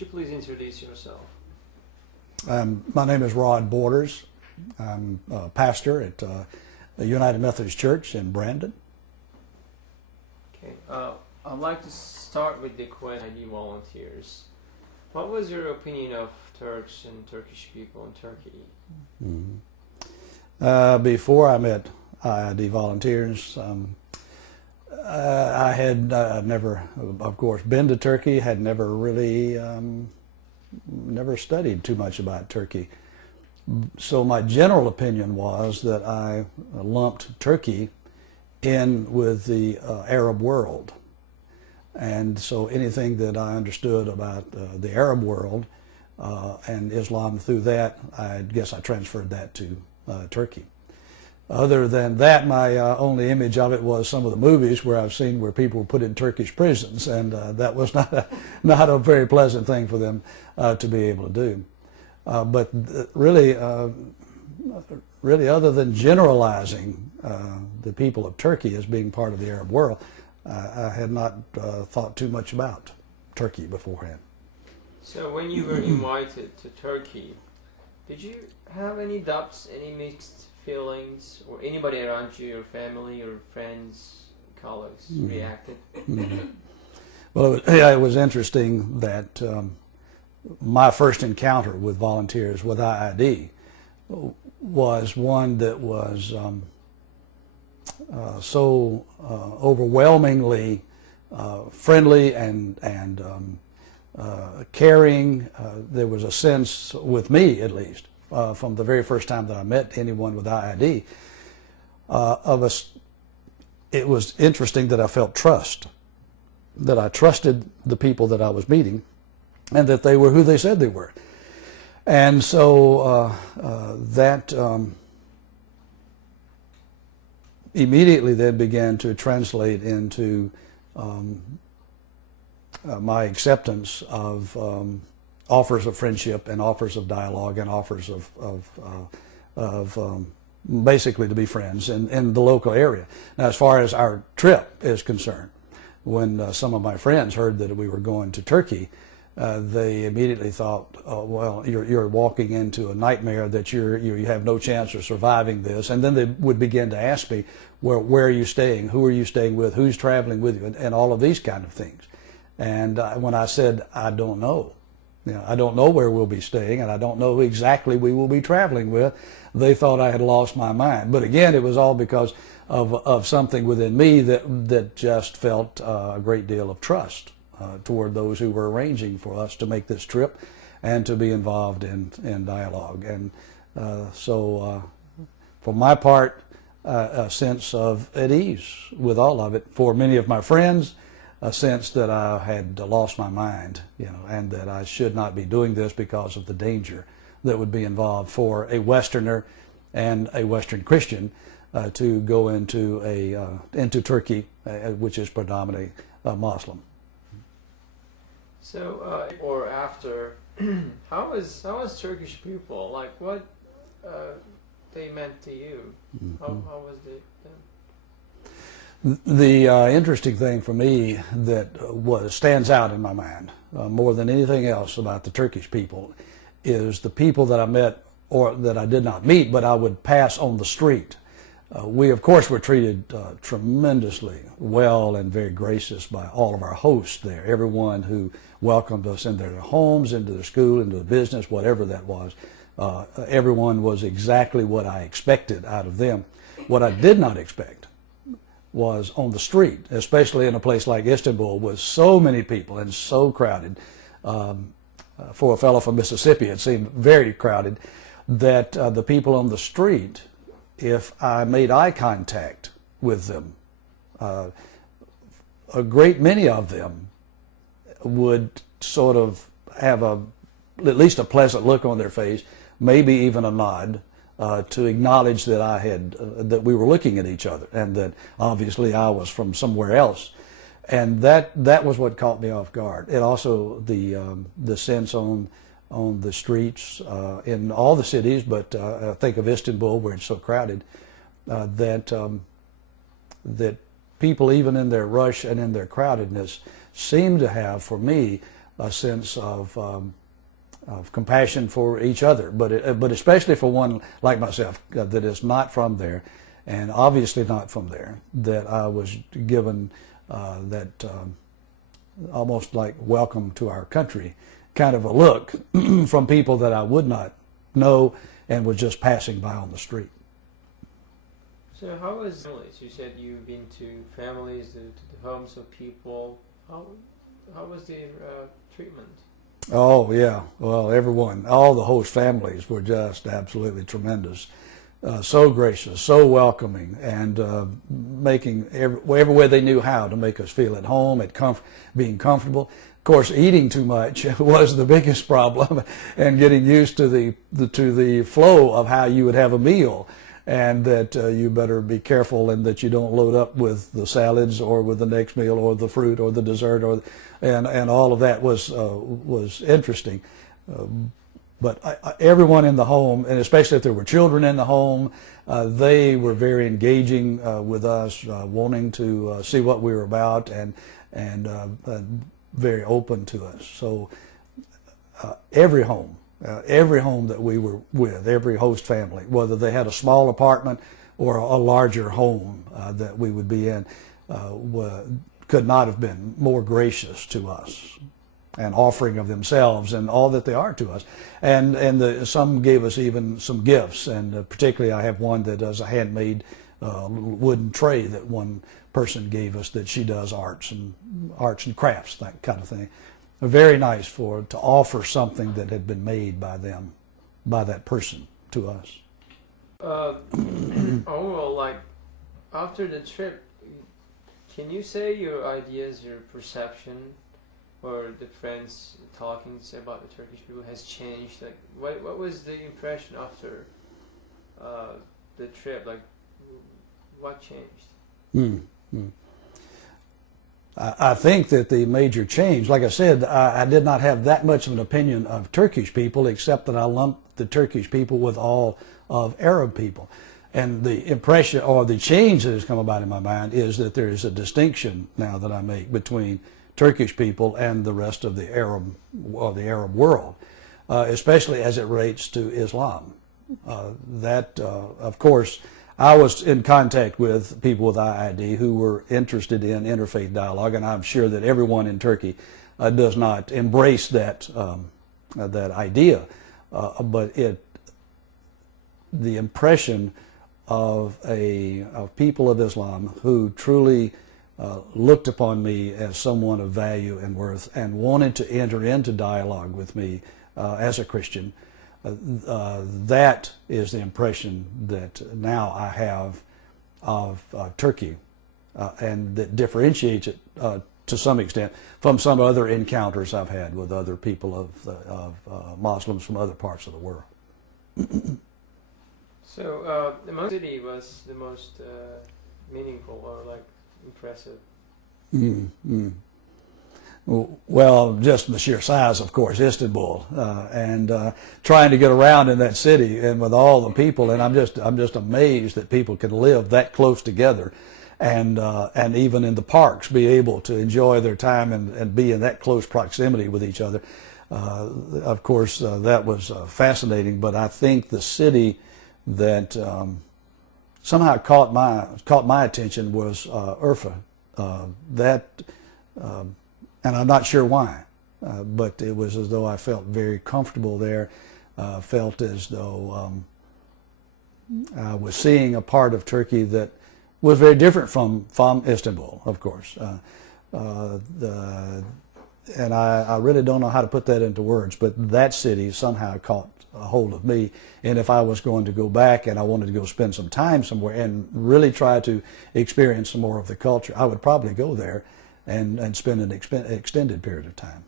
Could you please introduce yourself? My name is Rod Borders. I'm a pastor at the United Methodist Church in Brandon. Okay. I'd like to start with the question ID volunteers. What was your opinion of Turks and Turkish people in Turkey? Before I met IID volunteers, I had never, of course, been to Turkey, had never really, never studied too much about Turkey. So my general opinion was that I lumped Turkey in with the Arab world. And so anything that I understood about the Arab world and Islam through that, I guess I transferred that to Turkey. Other than that, my only image of it was some of the movies where I've seen where people were put in Turkish prisons, and that was not a very pleasant thing for them to be able to do. But really, other than generalizing the people of Turkey as being part of the Arab world, I had not thought too much about Turkey beforehand. So when you were invited to Turkey, did you have any doubts, any mixed feelings, or anybody around you, your family, your friends, colleagues, reacted? Well, it was interesting that my first encounter with volunteers with IID was one that was so overwhelmingly friendly and caring. There was a sense, with me at least, from the very first time that I met anyone with IID, it was interesting that I felt trust, that I trusted the people that I was meeting, and that they were who they said they were. And so that immediately then began to translate into my acceptance of offers of friendship and offers of dialogue and offers of basically to be friends in the local area. Now, as far as our trip is concerned, when some of my friends heard that we were going to Turkey, they immediately thought, oh, well, you're walking into a nightmare, that you have no chance of surviving this. And then they would begin to ask me, where are you staying? Who are you staying with? Who's traveling with you? And all of these kind of things. And when I said, I don't know, I don't know where we'll be staying, and I don't know who exactly we will be traveling with, they thought I had lost my mind. But again, it was all because of something within me that just felt a great deal of trust toward those who were arranging for us to make this trip and to be involved in dialogue. And so for my part, a sense of at ease with all of it. For many of my friends, a sense that I had lost my mind, and that I should not be doing this because of the danger that would be involved for a Westerner and a Western Christian to go into Turkey, which is predominantly Muslim. So, or after, how was Turkish people? Like, what they meant to you? How was it? The interesting thing for me that stands out in my mind more than anything else about the Turkish people is the people that I met, or that I did not meet, but I would pass on the street. We, of course, were treated tremendously well and very gracious by all of our hosts there. Everyone who welcomed us into their homes, into their school, into the business, whatever that was. Everyone was exactly what I expected out of them. What I did not expect was on the street, especially in a place like Istanbul with so many people and so crowded. For a fellow from Mississippi, it seemed very crowded, that the people on the street, if I made eye contact with them, a great many of them would sort of have at least a pleasant look on their face, maybe even a nod, to acknowledge that that we were looking at each other, and that obviously I was from somewhere else, and that was what caught me off guard. And also the sense on the streets in all the cities, but I think of Istanbul where it's so crowded, that people, even in their rush and in their crowdedness, seem to have, for me, a sense of compassion for each other, but especially for one like myself that is not from there, and obviously not from there, that I was given that almost like welcome to our country kind of a look from people that I would not know and was just passing by on the street. So how was families? You said you've been to families, to the homes of people. How was the treatment? Oh yeah, well, everyone, all the host families were just absolutely tremendous. So gracious, so welcoming, and making every way they knew how to make us feel at home, being comfortable. Of course, eating too much was the biggest problem, and getting used to the flow of how you would have a meal, and that you better be careful and that you don't load up with the salads or with the next meal or the fruit or the dessert and all of that was interesting. But everyone in the home, and especially if there were children in the home, they were very engaging with us, wanting to see what we were about, and very open to us. So every home that we were with, every host family, whether they had a small apartment or a larger home that we would be in, could not have been more gracious to us, and offering of themselves and all that they are to us. And some gave us even some gifts, and particularly I have one that is a handmade wooden tray that one person gave us, that she does arts and crafts, that kind of thing. Very nice to offer something that had been made by them, by that person, to us. Overall, like after the trip, can you say your ideas, your perception, or the friends talking about the Turkish people has changed? Like, what was the impression after the trip? Like, what changed? I think that the major change, like I said, I did not have that much of an opinion of Turkish people, except that I lumped the Turkish people with all of Arab people. And the impression or the change that has come about in my mind is that there is a distinction now that I make between Turkish people and the rest of the Arab world, especially as it relates to Islam. Of course, I was in contact with people with IID who were interested in interfaith dialogue, and I'm sure that everyone in Turkey does not embrace that idea, but the impression of people of Islam who truly looked upon me as someone of value and worth and wanted to enter into dialogue with me as a Christian. That is the impression that now I have of Turkey, and that differentiates it to some extent from some other encounters I've had with other people of Muslims from other parts of the world. So the city was the most meaningful or like impressive? Well, just the sheer size, of course, Istanbul, and trying to get around in that city and with all the people, and I'm just amazed that people can live that close together, and even in the parks be able to enjoy their time and be in that close proximity with each other. Of course, that was fascinating. But I think the city that somehow caught my attention was Urfa. And I'm not sure why, but it was as though I felt very comfortable there, felt as though I was seeing a part of Turkey that was very different from Istanbul, of course. And I really don't know how to put that into words, but that city somehow caught a hold of me. And if I was going to go back and I wanted to go spend some time somewhere and really try to experience some more of the culture, I would probably go there and spend an extended period of time.